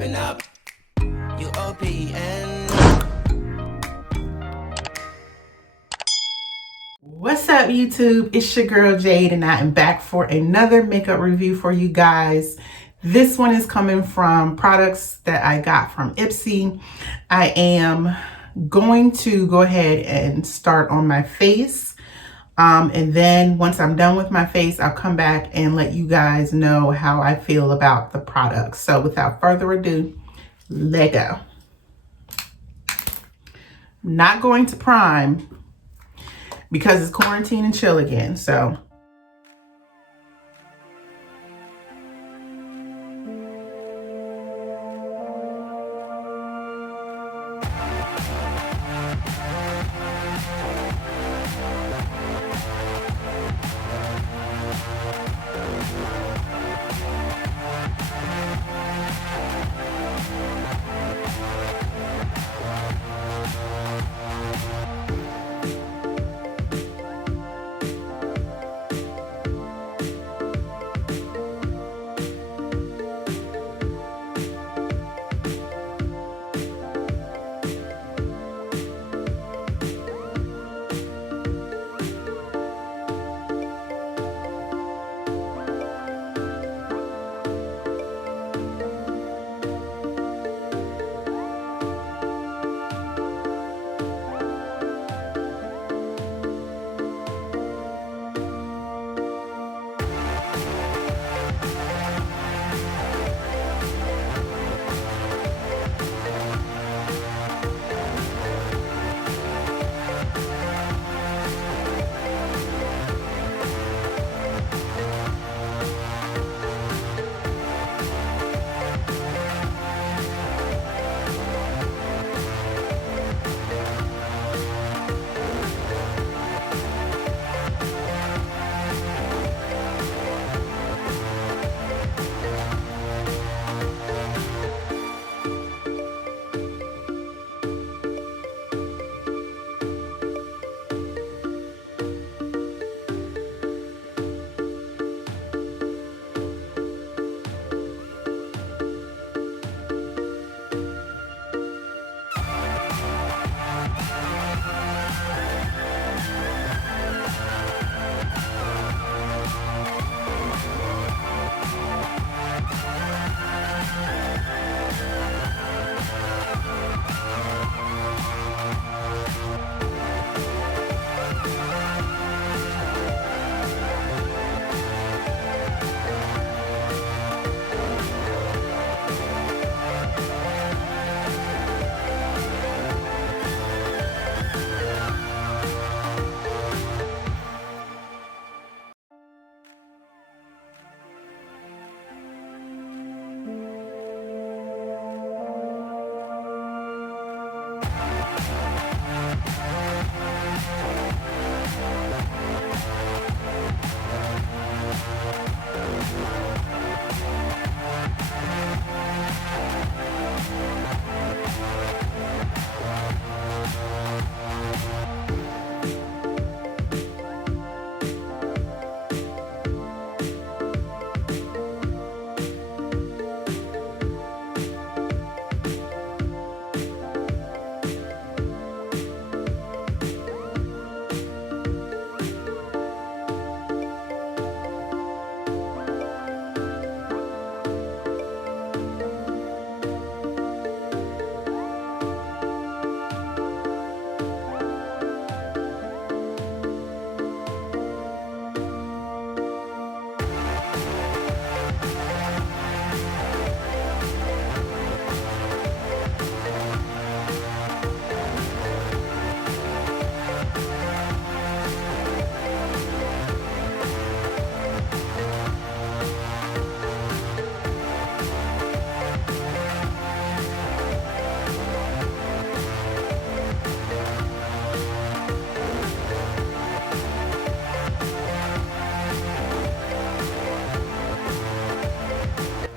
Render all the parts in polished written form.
open up. UOPN. What's up, YouTube? It's your girl Jade, and I am back for another makeup review for you guys. This one is coming from products that I got from Ispy. I am going to go ahead and start on my face. And then once I'm done with my face, I'll come back and let you guys know how I feel about the products. So without further ado, let go. Not going to prime because it's quarantine and chill again, so.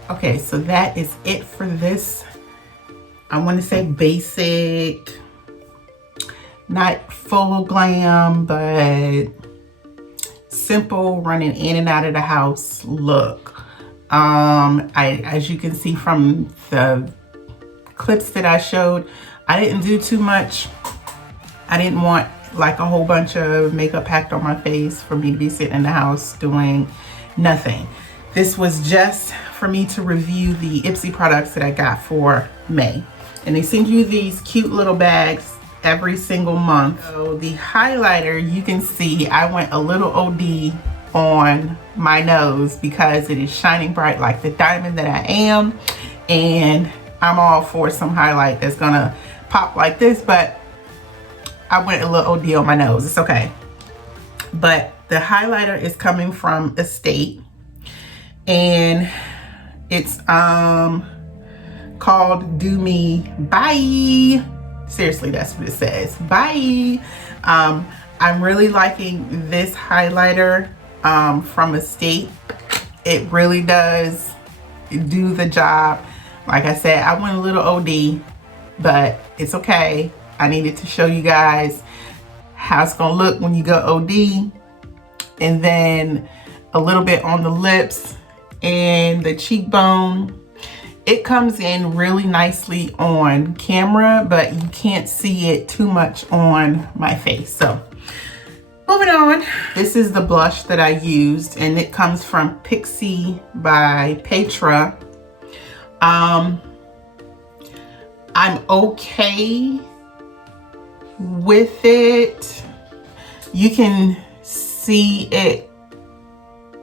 Okay, so that is it for this. I want to say basic, not full glam, but simple running in and out of the house look. As you can see from the clips that I showed, I didn't do too much. I didn't want like a whole bunch of makeup packed on my face for me to be sitting in the house doing nothing. This was just for me to review the Ipsy products that I got for May. And they send you these cute little bags every single month. So the highlighter, you can see I went a little OD on my nose because it is shining bright like the diamond that I am. And I'm all for some highlight that's gonna pop like this, but I went a little OD on my nose. It's okay. But the highlighter is coming from Estate, and it's called Do Me Bye. Seriously, that's what it says. Bye. I'm really liking this highlighter from Estate. It really does do the job. Like I said, I went a little OD, but it's okay. I needed to show you guys how it's gonna look when you go OD. And then a little bit on the lips and the cheekbone. It comes in really nicely on camera, but you can't see it too much on my face. So moving on, this is the blush that I used, and it comes from Pixie by Petra. I'm okay with it. You can see it,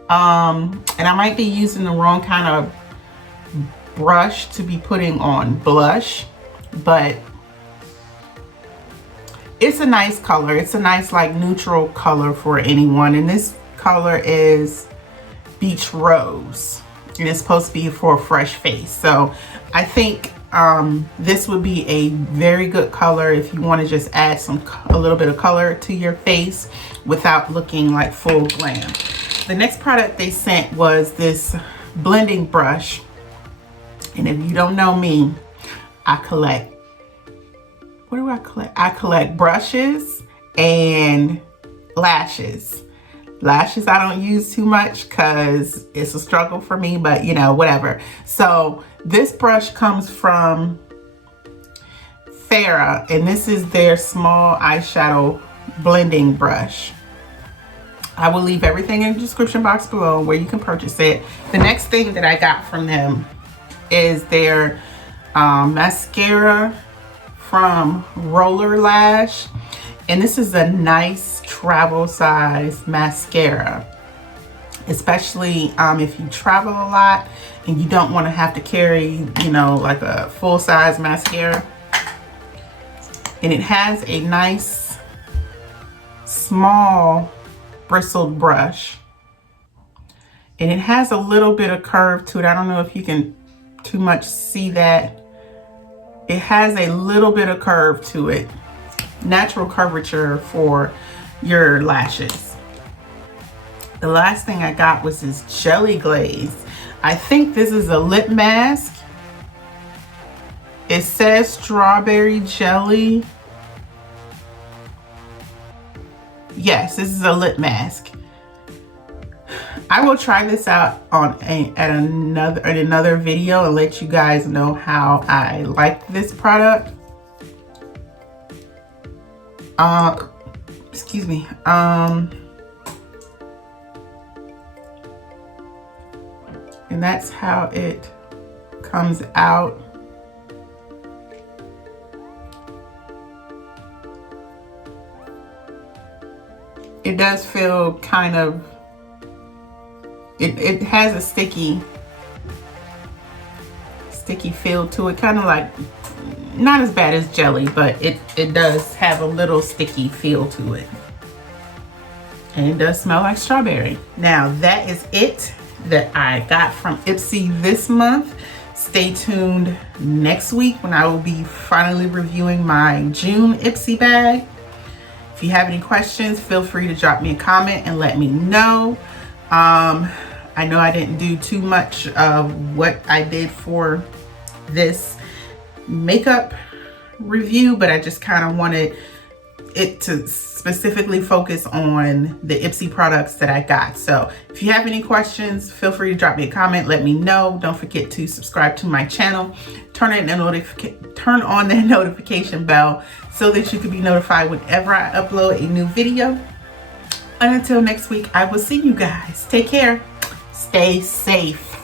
and I might be using the wrong kind of brush to be putting on blush, but it's a nice color. It's a nice like neutral color for anyone, and this color is Beach Rose, and it's supposed to be for a fresh face. So I think this would be a very good color if you want to just add a little bit of color to your face without looking like full glam. The next product they sent was this blending brush, and if you don't know me, I collect, what do I collect? I collect brushes and lashes. Lashes I don't use too much because it's a struggle for me, but you know, whatever. So this brush comes from Farrah, and this is their small eyeshadow blending brush. I will leave everything in the description box below where you can purchase it. The next thing that I got from them is their mascara from Roller Lash, and this is a nice travel size mascara, especially if you travel a lot and you don't want to have to carry, you know, like a full size mascara. And it has a nice small bristled brush, and it has a little bit of curve to it. I don't know if you can too much see that. It has a little bit of curve to it, natural curvature for your lashes. The last thing I got was this jelly glaze. I think this is a lip mask. It says strawberry jelly. Yes, this is a lip mask. I will try this out in another video and let you guys know how I like this product. Excuse me. And that's how it comes out. It does feel kind of, it has a sticky feel to it, kind of like, not as bad as jelly, but it does have a little sticky feel to it. And it does smell like strawberry. Now that is it that I got from Ipsy this month. Stay tuned next week when I will be finally reviewing my June Ipsy bag. If you have any questions, feel free to drop me a comment and let me know. I know I didn't do too much of what I did for this makeup review, but I just kind of wanted it to specifically focus on the Ipsy products that I got. So if you have any questions, feel free to drop me a comment, let me know. Don't forget to subscribe to my channel, turn on that notification bell so that you can be notified whenever I upload a new video. And until next week, I will see you guys. Take care. Stay safe.